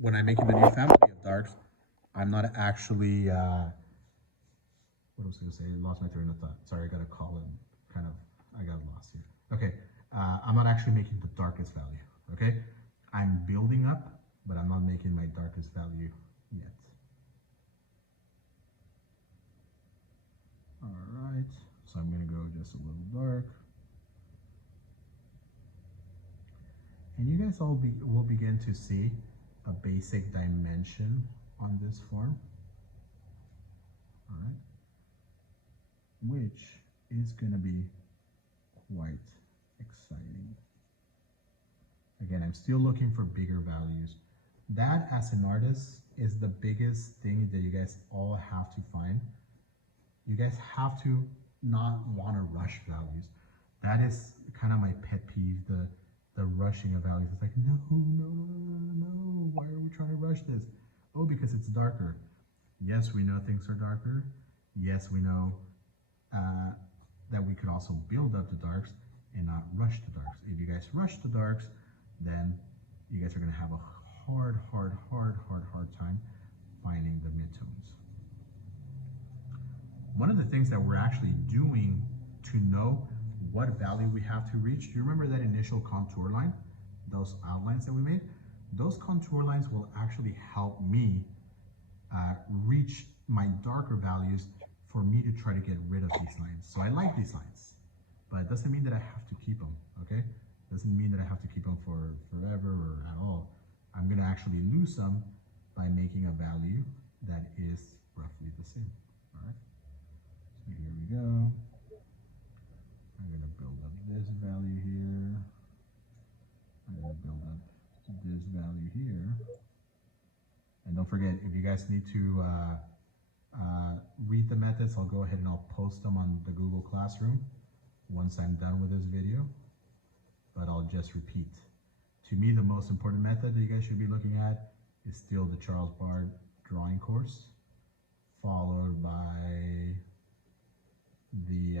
when I'm making the new family of darks, I'm not actually, what was I going to say? I lost my train of thought. Sorry, I got a call and kind of, I got lost here. Okay, I'm not actually making the darkest value, okay? I'm building up, but I'm not making my darkest value yet. All right, so I'm gonna go just a little dark. And you guys will begin to see a basic dimension on this form, all right? Which is gonna be quite exciting. Again, I'm still looking for bigger values. That, as an artist, is the biggest thing that you guys all have to find. You guys have to not want to rush values. That is kind of my pet peeve, the rushing of values. It's like, no, no, no, no, no, no. Why are we trying to rush this? Oh, because it's darker. Yes, we know things are darker. Yes, we know that we could also build up the darks and not rush the darks. If you guys rush the darks, then you guys are going to have a hard time finding the midtones. One of the things that we're actually doing to know what value we have to reach, do you remember that initial contour line? Those outlines that we made? Those contour lines will actually help me reach my darker values for me to try to get rid of these lines. So I like these lines, but it doesn't mean that I have to keep them, okay? Doesn't mean that I have to keep them for forever or at all. I'm gonna actually lose some by making a value that is roughly the same, all right? So here we go. I'm gonna build up this value here. I'm gonna build up this value here. And don't forget, if you guys need to read the methods, I'll go ahead and I'll post them on the Google Classroom once I'm done with this video. But I'll just repeat. To me, the most important method that you guys should be looking at is still the Charles Bard drawing course, followed by the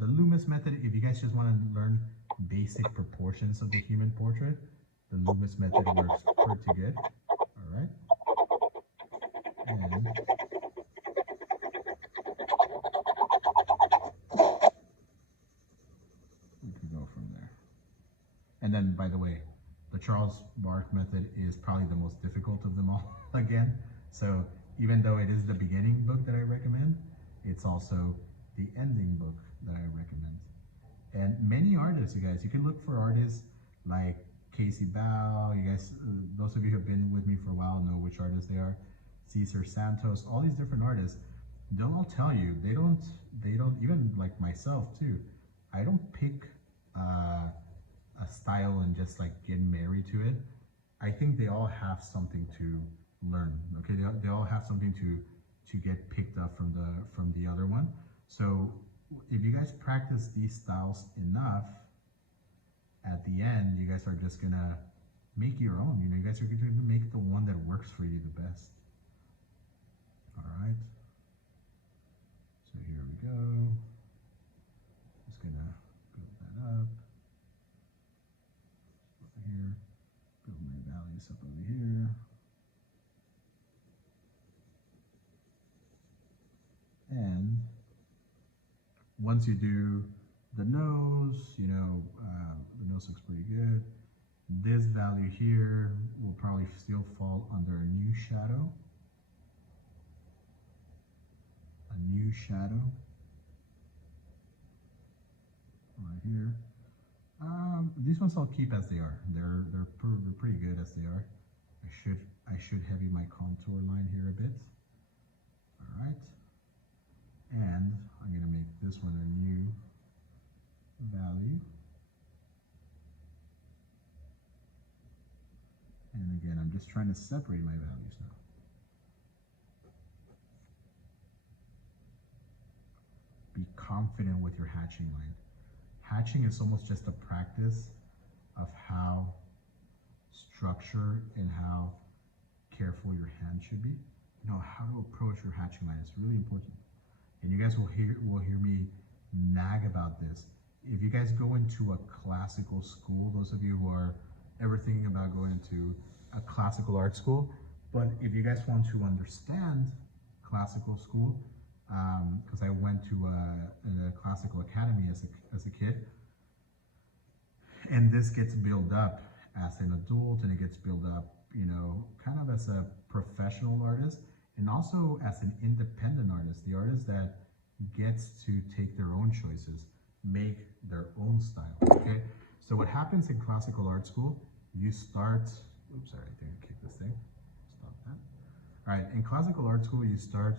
Loomis method. If you guys just want to learn basic proportions of the human portrait, the Loomis method works pretty good. All right. And we can go from there. And then, by the way, the Charles Bard method is probably the most difficult of them all again. So even though it is the beginning book that I recommend, it's also the ending book that I recommend. And many artists, you guys, you can look for artists like Casey Bao. You guys, those of you who have been with me for a while know which artists they are. Cesar Santos, all these different artists, they'll all tell you, they don't, even like myself too, I don't pick a style and just like get married to it. I think they all have something to learn. Okay, they all have something to get picked up from the other one. So if you guys practice these styles enough, at the end you guys are just gonna make your own. You know, you guys are gonna make the one that works for you the best. All right. So here we go. Just gonna build that up. Over here. Build my values up over here. And once you do the nose, you know, the nose looks pretty good. This value here will probably still fall under a new shadow. A new shadow right here. These ones I'll keep as they are. They're pretty good as they are. I should heavy my contour line here a bit. All right. And I'm gonna make this one a new value. And again, I'm just trying to separate my values now. Be confident with your hatching line. Hatching is almost just a practice of how structured and how careful your hand should be. You know, how to approach your hatching line is really important. And you guys will hear me nag about this. If you guys go into a classical school, those of you who are ever thinking about going into a classical art school. But if you guys want to understand classical school, because I went to a classical academy as a kid, and this gets built up as an adult, and it gets built up, kind of as a professional artist, and also as an independent artist, the artist that gets to take their own choices, make their own style. Okay, so what happens in classical art school, you start, oops, sorry, I think I kicked this thing, stop that. All right, in classical art school, you start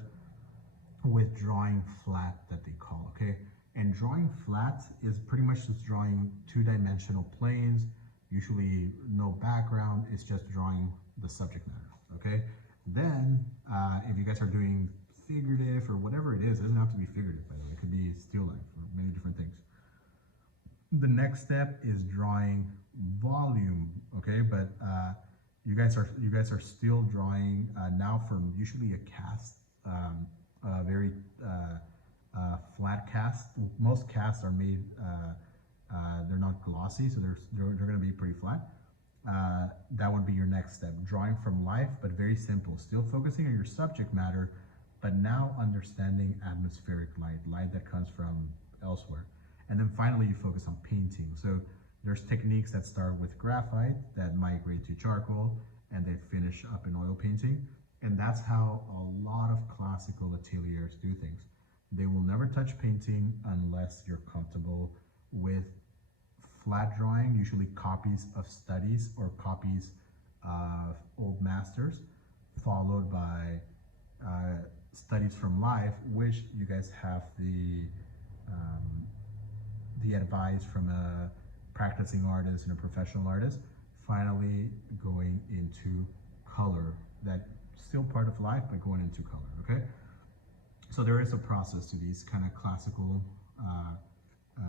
with drawing flat, that they call, okay? And drawing flat is pretty much just drawing two-dimensional planes, usually no background, it's just drawing the subject matter, okay? Then, if you guys are doing figurative or whatever it is, it doesn't have to be figurative, by the way, it could be still life or many different things. The next step is drawing volume, okay? But you guys are still drawing now from usually a cast, very flat cast. Most casts are made, they're not glossy, so they're going to be pretty flat. That would be your next step, drawing from life, but very simple, still focusing on your subject matter, but now understanding atmospheric light that comes from elsewhere. And then finally you focus on painting. So there's techniques that start with graphite that migrate to charcoal and they finish up in oil painting. And that's how a lot of classical ateliers do things. They will never touch painting unless you're comfortable with flat drawing, usually copies of studies or copies of old masters, followed by studies from life, which you guys have the advice from a practicing artist and a professional artist. Finally, going into color, that still part of life, but going into color, okay? So there is a process to these kind of classical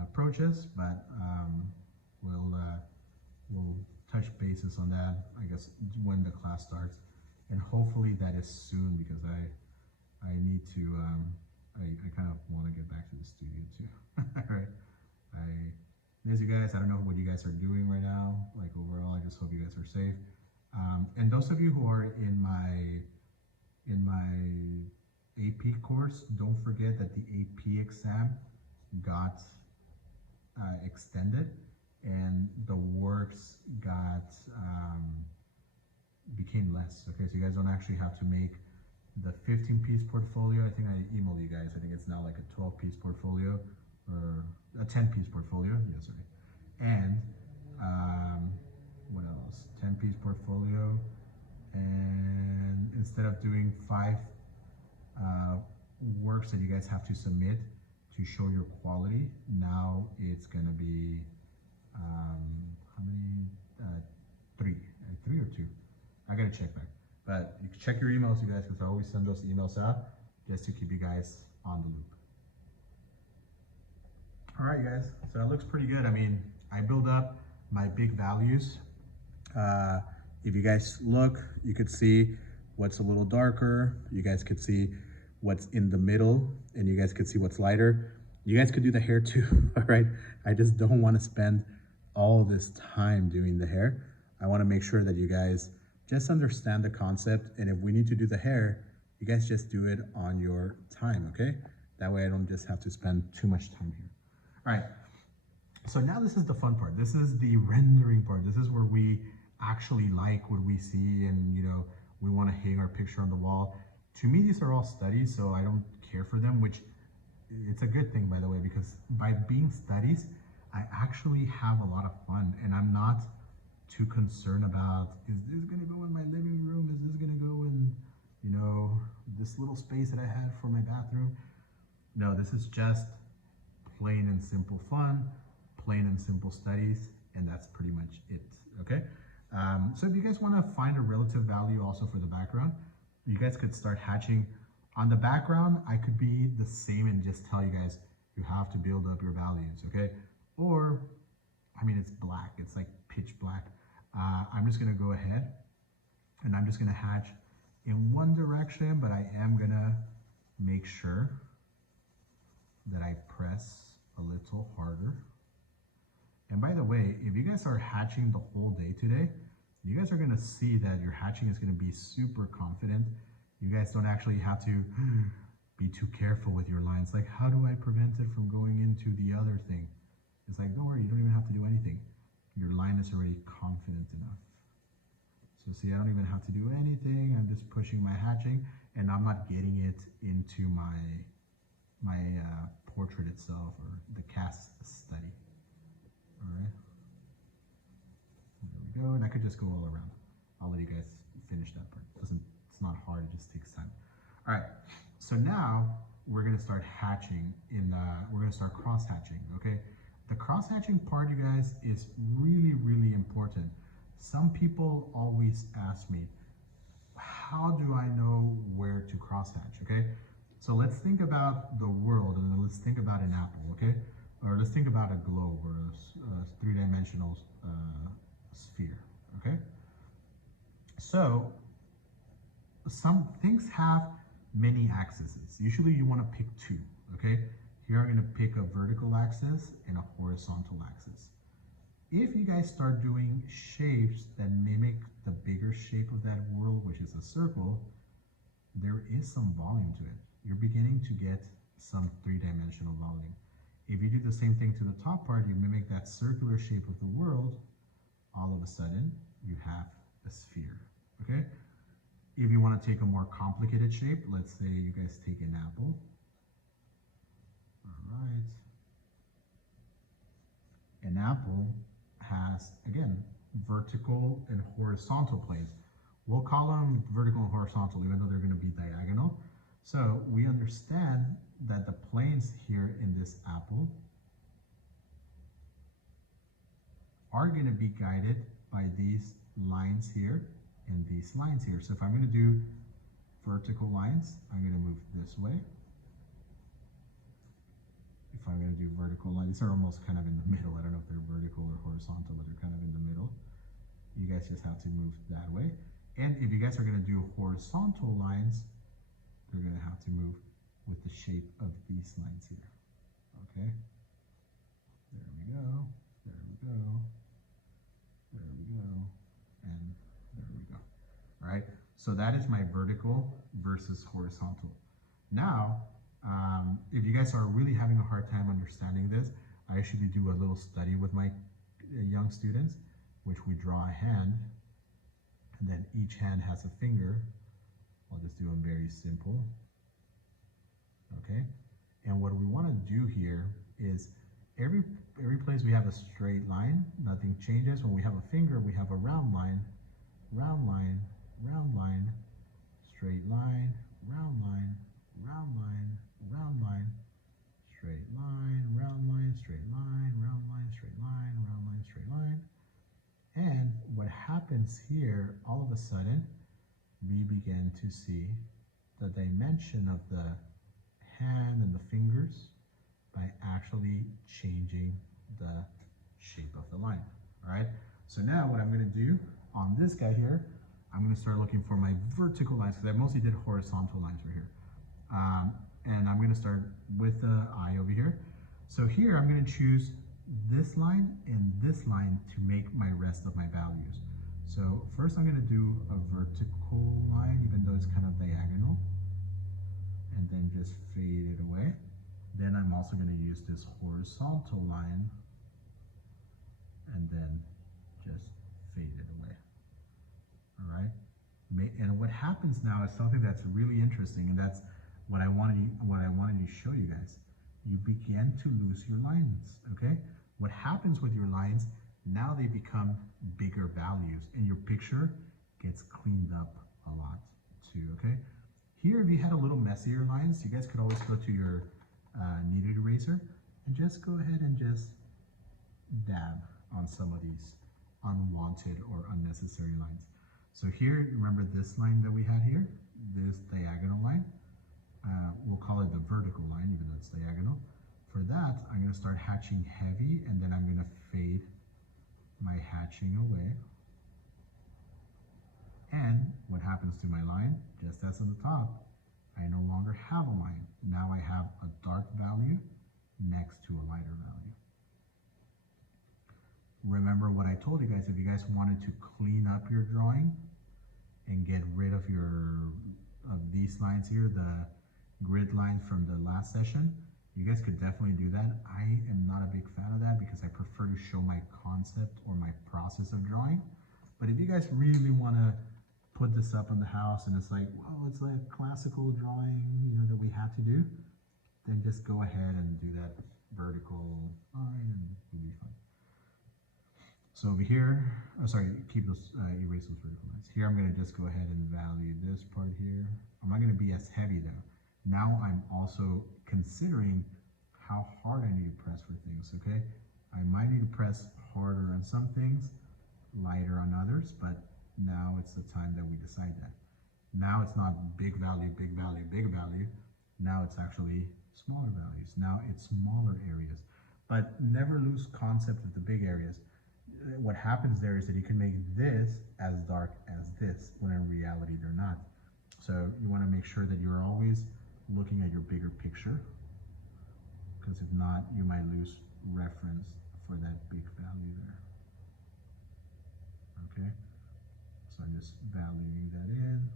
approaches, but we'll touch bases on that, I guess, when the class starts, and hopefully that is soon, because I need to, I kind of want to get back to the studio too. All right, I miss you guys. I don't know what you guys are doing right now, like overall. I just hope you guys are safe. And those of you who are in my AP course, don't forget that the AP exam got extended, and the works became less. Okay, so you guys don't actually have to make the 15-piece portfolio. I think I emailed you guys. I think it's now like a 12-piece portfolio or a 10-piece portfolio. Yes, right. And what else? 10-piece portfolio, and instead of doing 5 works that you guys have to submit to show your quality, now it's gonna be how many? 3 or 2. I gotta check back, but you can check your emails, you guys, because I always send those emails out just to keep you guys on the loop. All right, guys, so that looks pretty good. I mean, I build up my big values. If you guys look, you could see what's a little darker. You guys could see what's in the middle, and you guys could see what's lighter. You guys could do the hair too, all right? I just don't want to spend all this time doing the hair. I want to make sure that you guys just understand the concept, and if we need to do the hair, you guys just do it on your time, okay? That way I don't just have to spend too much time here. All right, so now this is the fun part. This is the rendering part. This is where we actually like what we see, and we want to hang our picture on the wall. To me, these are all studies, so I don't care for them, which it's a good thing, by the way, because by being studies, I actually have a lot of fun, and I'm not too concerned about, is this gonna go in my living room? Is this gonna go in, this little space that I had for my bathroom? No, this is just plain and simple fun, plain and simple studies, and that's pretty much it, okay? So if you guys wanna find a relative value also for the background, you guys could start hatching. On the background, I could be the same and just tell you guys, you have to build up your values, okay? Or, I mean, it's black, it's like pitch black. I'm just gonna go ahead and I'm just gonna hatch in one direction, but I am gonna make sure that I press a little harder. And by the way, if you guys are hatching the whole day today, you guys are going to see that your hatching is going to be super confident. You guys don't actually have to be too careful with your lines. Like, how do I prevent it from going into the other thing? It's like, don't worry, you don't even have to do anything. Your line is already confident enough. So see, I don't even have to do anything. I'm just pushing my hatching, and I'm not getting it into my portrait itself or the cast study. All right. There we go, and I could just go all around. I'll let you guys finish that part. It's not hard, it just takes time. All right, so now we're gonna start hatching we're gonna start cross hatching, okay? The cross hatching part, you guys, is really, really important. Some people always ask me, how do I know where to cross hatch, okay? So let's think about the world, and then let's think about an apple, okay? Or let's think about a globe or a three-dimensional sphere, okay? So some things have many axes. Usually you want to pick two, okay? Here I'm going to pick a vertical axis and a horizontal axis. If you guys start doing shapes that mimic the bigger shape of that world, which is a circle, there is some volume to it. You're beginning to get some three-dimensional volume. If you do the same thing to the top part, you mimic that circular shape of the world, all of a sudden you have a sphere, okay? If you want to take a more complicated shape, let's say you guys take an apple. All right. An apple has, again, vertical and horizontal planes. We'll call them vertical and horizontal, even though they're going to be diagonal. So we understand that the planes here in this apple are going to be guided by these lines here and these lines here. So if I'm going to do vertical lines, I'm going to move this way. If I'm going to do vertical lines, these are almost kind of in the middle. I don't know if they're vertical or horizontal, but they're kind of in the middle. You guys just have to move that way. And if you guys are going to do horizontal lines, you're going to have to move with the shape of these lines here. Okay? There we go. There we go. There we go. And there we go. All right? So that is my vertical versus horizontal. Now, if you guys are really having a hard time understanding this, I usually do a little study with my young students, which we draw a hand, and then each hand has a finger. I'll just do them very simple. Okay? And what we want to do here is every place we have a straight line, nothing changes. When we have a finger, we have a round line, round line, round line, straight line, round line, round line, round line, straight line, round line, straight line, round line, straight line, round line, straight line. And what happens here, all of a sudden, we begin to see the dimension of the hand and the fingers by actually changing the shape of the line. All right, so now what I'm going to do on this guy here, I'm going to start looking for my vertical lines, because I mostly did horizontal lines right here. And I'm going to start with the eye over here. So here I'm going to choose this line and this line to make my rest of my values. So first I'm going to do a vertical line, even though it's kind of diagonal, and then just fade it away. Then I'm also going to use this horizontal line and then just fade it away. All right. And what happens now is something that's really interesting, and that's what I wanted to show you guys. You begin to lose your lines, okay? What happens with your lines, now they become bigger values, and your picture gets cleaned up a lot too, okay? Here, if you had a little messier lines, you guys could always go to your kneaded eraser and just go ahead and just dab on some of these unwanted or unnecessary lines. So here, remember this line that we had here, this diagonal line? We'll call it the vertical line, even though it's diagonal. For that, I'm going to start hatching heavy, and then I'm going to fade my hatching away. And what happens to my line? Just as on the top, I no longer have a line. Now I have a dark value next to a lighter value. remember what I told you guys. If you guys wanted to clean up your drawing and get rid of these lines here, the grid lines from the last session, you guys could definitely do that. I am not a big fan of that because I prefer to show my concept or my process of drawing. But if you guys really want to put this up in the house and it's like, well, it's like classical drawing, you know, that we had to do, then just go ahead and do that vertical line and you'll be fine. So over here, keep those, erase those vertical lines. Here I'm gonna just go ahead and value this part here. I'm not gonna be as heavy though. Now I'm also considering how hard I need to press for things, okay? I might need to press harder on some things, lighter on others, but now it's the time that we decide that. Now it's not big value, big value, big value. Now it's actually smaller values. Now it's smaller areas, but never lose concept of the big areas. What happens there is that you can make this as dark as this, when in reality they're not. So you want to make sure that you're always looking at your bigger picture, because if not, you might lose reference for that big value there. Okay, so I'm just valuing that in.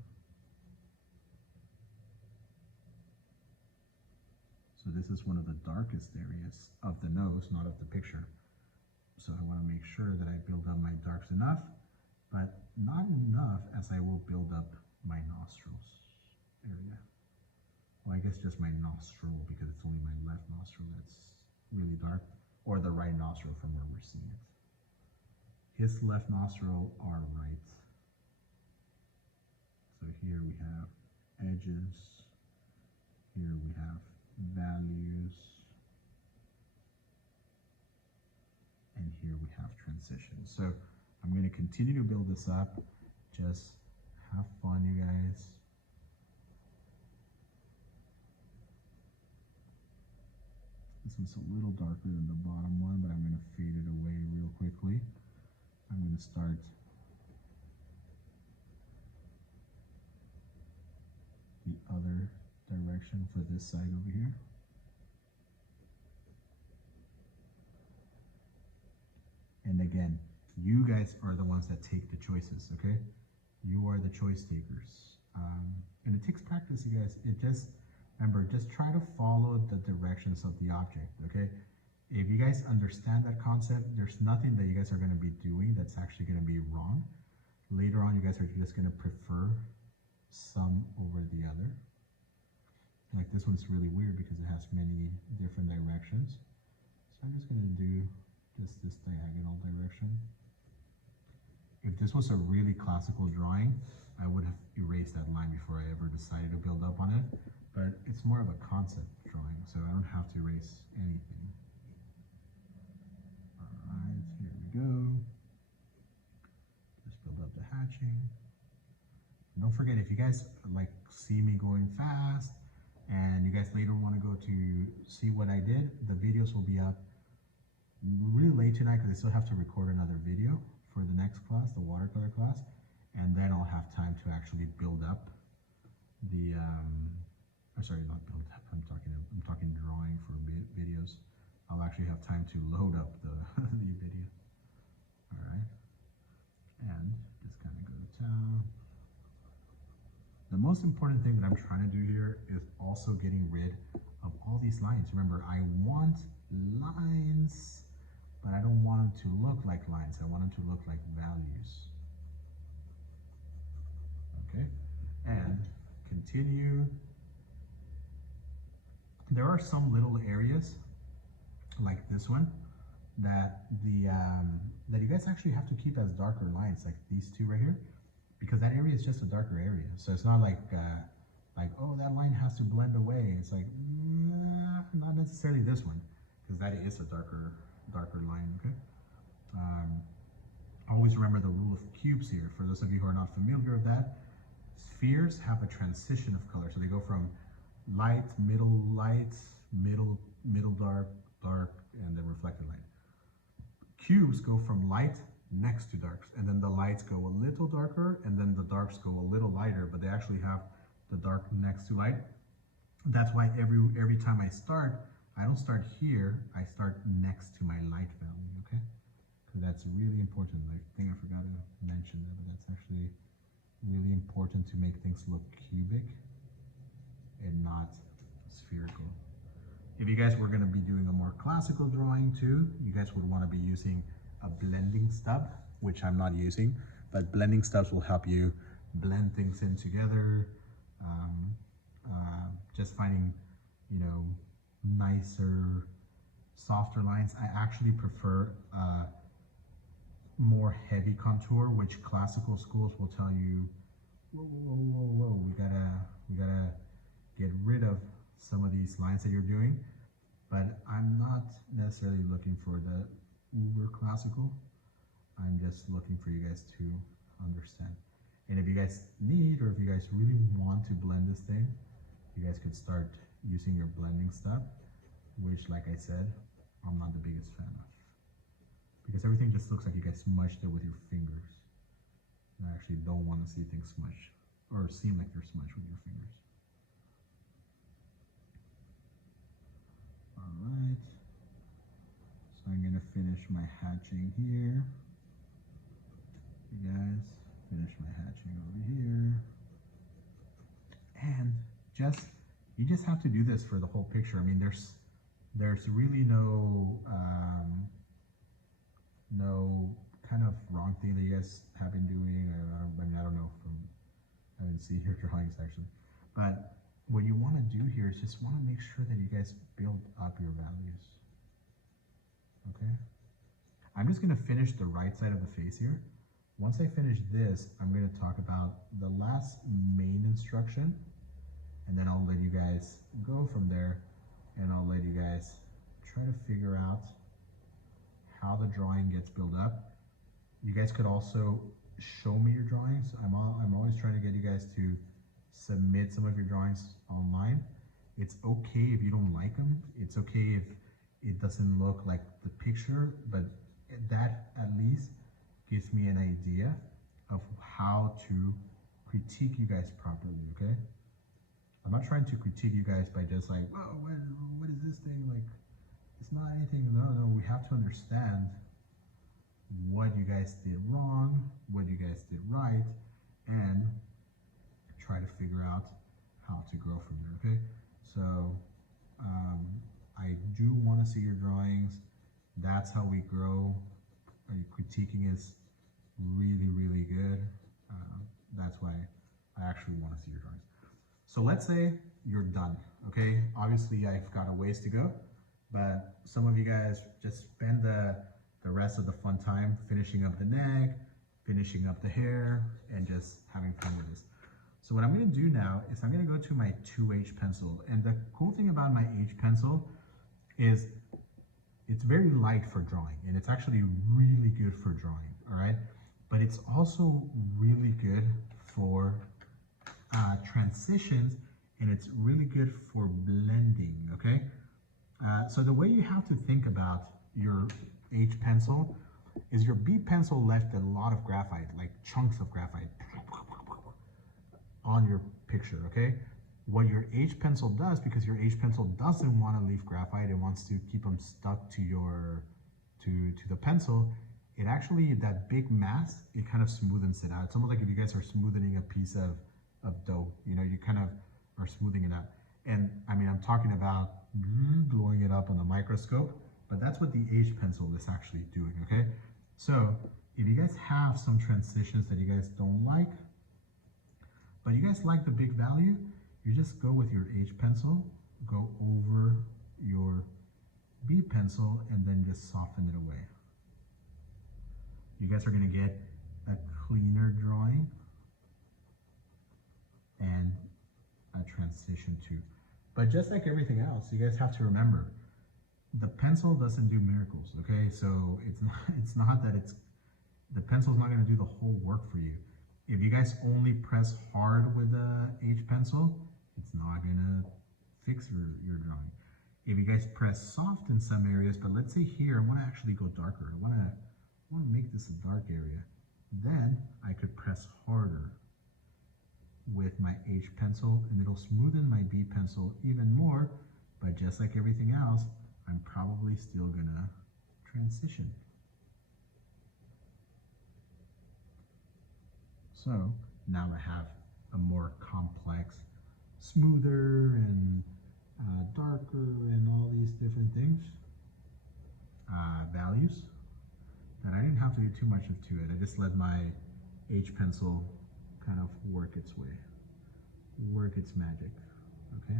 So this is one of the darkest areas of the nose, not of the picture. So I want to make sure that I build up my darks enough, but not enough as I will build up my nostrils area. Well, I guess just my nostril, because it's only my left nostril that's really dark, or the right nostril from where we're seeing it. His left nostril are right. So here we have edges, here we have values, and here we have transitions. So I'm going to continue to build this up. Just have fun, you guys. This one's a little darker than the bottom one, but I'm going to fade it away real quickly. I'm going to start the other direction for this side over here. And again, you guys are the ones that take the choices, okay? You are the choice takers. And it takes practice, you guys. Remember, just try to follow the directions of the object, okay? If you guys understand that concept, there's nothing that you guys are going to be doing that's actually going to be wrong. Later on, you guys are just going to prefer some over the other. Like this one's really weird because it has many different directions. So I'm just going to do just this diagonal direction. If this was a really classical drawing, I would have erased that line before I ever decided to build up on it. But it's more of a concept drawing, so I don't have to erase anything. All right, here we go. Just build up the hatching. And don't forget, if you guys like see me going fast and you guys later want to go to see what I did, the videos will be up really late tonight because I still have to record another video for the next class, the watercolor class, and then I'll have time to actually build up the sorry, not build up. I'm talking drawing for videos. I'll actually have time to load up the the video. All right, and just kind of go to town. The most important thing that I'm trying to do here is also getting rid of all these lines. Remember, I want lines, but I don't want them to look like lines. I want them to look like values. Okay, and continue. There are some little areas like this one that that you guys actually have to keep as darker lines, like these two right here, because that area is just a darker area. So it's not like oh, that line has to blend away. It's like not necessarily this one, because that is a darker line. Okay. Always remember the rule of cubes here. For those of you who are not familiar with that, spheres have a transition of color, so they go from light, middle dark, dark, and then reflected light. Cubes go from light next to darks, and then the lights go a little darker, and then the darks go a little lighter, but they actually have the dark next to light. That's why every time I don't start here, I start next to my light value, okay? That's really important. I think I forgot to mention that, but that's actually really important to make things look cubic and not spherical. If you guys were going to be doing a more classical drawing too, you guys would want to be using a blending stub, which I'm not using, but blending stubs will help you blend things in together. Just finding, you know, nicer, softer lines. I actually prefer more heavy contour, which classical schools will tell you, whoa, we gotta get rid of some of these lines that you're doing. But I'm not necessarily looking for the uber classical. I'm just looking for you guys to understand. And if you guys need, or if you guys really want to blend this thing, you guys could start using your blending stuff, which, like I said, I'm not the biggest fan of. Because everything just looks like you guys smudged it with your fingers. And I actually don't want to see things smudged, or seem like they're smudged with your fingers. Alright, so I'm going to finish my hatching here. You guys, finish my hatching over here. And you just have to do this for the whole picture. I mean, there's really no kind of wrong thing that you guys have been doing. I mean, I don't know, I didn't see your drawings actually, but what you want to do here is just want to make sure that you guys build up your values. Okay, I'm just going to finish the right side of the face here. Once I finish this, I'm going to talk about the last main instruction, and then I'll let you guys go from there, and I'll let you guys try to figure out how the drawing gets built up. You guys could also show me your drawings. I'm always trying to get you guys to submit some of your drawings online. It's okay if you don't like them. It's okay if it doesn't look like the picture, but that at least gives me an idea of how to critique you guys properly, okay? I'm not trying to critique you guys by just like, whoa, what is this thing? Like, it's not anything. No, we have to understand what you guys did wrong, what you guys did right, and try to figure out how to grow from there, okay? So I do want to see your drawings. That's how we grow. Critiquing is really, really good. That's why I actually want to see your drawings. So let's say you're done, okay? Obviously, I've got a ways to go, but some of you guys just spend the rest of the fun time finishing up the neck, finishing up the hair, and just having fun with this. So what I'm going to do now is I'm going to go to my 2H pencil. And the cool thing about my H pencil is it's very light for drawing, and it's actually really good for drawing, all right? But it's also really good for transitions, and it's really good for blending, okay? So the way you have to think about your H pencil is your B pencil left a lot of graphite, like chunks of graphite on your picture, okay? What your H pencil does, because your H pencil doesn't want to leave graphite, it wants to keep them stuck to your to the pencil, it actually, that big mass, it kind of smoothens it out. It's almost like if you guys are smoothing a piece of dough, you know, you kind of are smoothing it out. And I mean, I'm talking about blowing it up on the microscope, but that's what the H pencil is actually doing, okay? So if you guys have some transitions that you guys don't like, but you guys like the big value, you just go with your H pencil, go over your B pencil, and then just soften it away. You guys are gonna get a cleaner drawing and a transition too. But just like everything else, you guys have to remember, the pencil doesn't do miracles, okay? So it's not that the pencil's not gonna do the whole work for you. If you guys only press hard with the H pencil, it's not gonna fix your drawing. If you guys press soft in some areas, but let's say here, I wanna actually go darker. I wanna make this a dark area. Then I could press harder with my H pencil, and it'll smoothen my B pencil even more, but just like everything else, I'm probably still gonna transition. So now I have a more complex, smoother and darker and all these different things, values, that I didn't have to do too much to it. I just let my H pencil kind of work its way, work its magic, okay?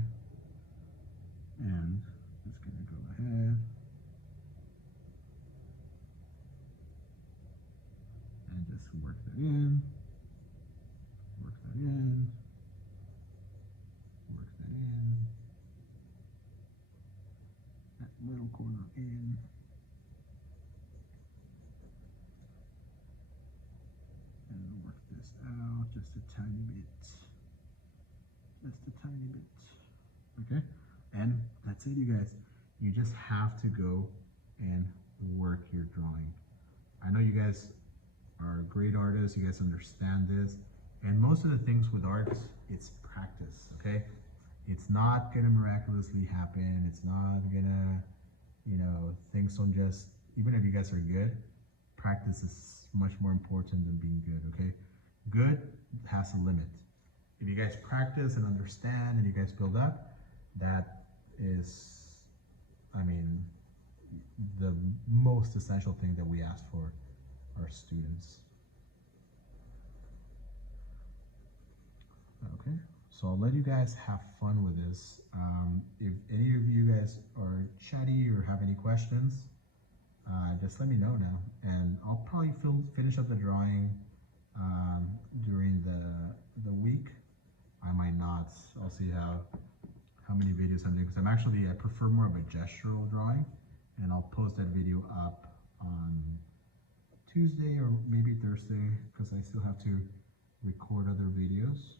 And it's gonna go ahead and just work that in, work that in, work that in, that little corner in, and work this out just a tiny bit, just a tiny bit, okay? And that's it, you guys. You just have to go and work your drawing. I know you guys are great artists, you guys understand this, and most of the things with arts, it's practice, okay? It's not gonna miraculously happen, it's not gonna, you know, things don't just, even if you guys are good, practice is much more important than being good, okay? Good has a limit. If you guys practice and understand and you guys build up, that is, I mean, the most essential thing that we ask for our students. Okay, so I'll let you guys have fun with this. If any of you guys are chatty or have any questions, just let me know now, and I'll probably finish up the drawing during the week. I might not. I'll see how many videos I'm doing, because I prefer more of a gestural drawing, and I'll post that video up on Tuesday or maybe Thursday, because I still have to record other videos.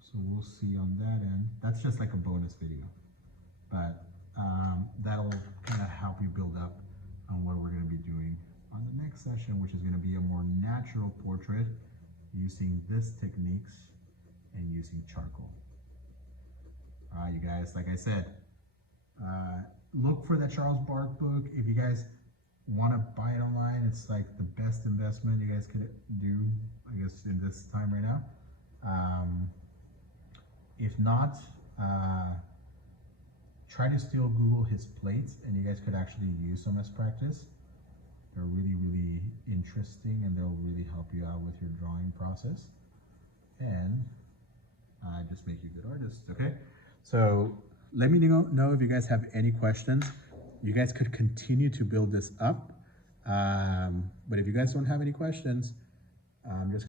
So we'll see on that end. That's just like a bonus video, but that'll kind of help you build up on what we're going to be doing on the next session, which is going to be a more natural portrait using these techniques and using charcoal. You guys, like I said, look for that Charles Bark book. If you guys want to buy it online, it's like the best investment you guys could do, I guess, in this time right now. If not, try to still Google his plates, and you guys could actually use them as practice. They're really, really interesting, and they'll really help you out with your drawing process, and just make you a good artist, okay? So let me know if you guys have any questions. You guys could continue to build this up, but if you guys don't have any questions, I'm just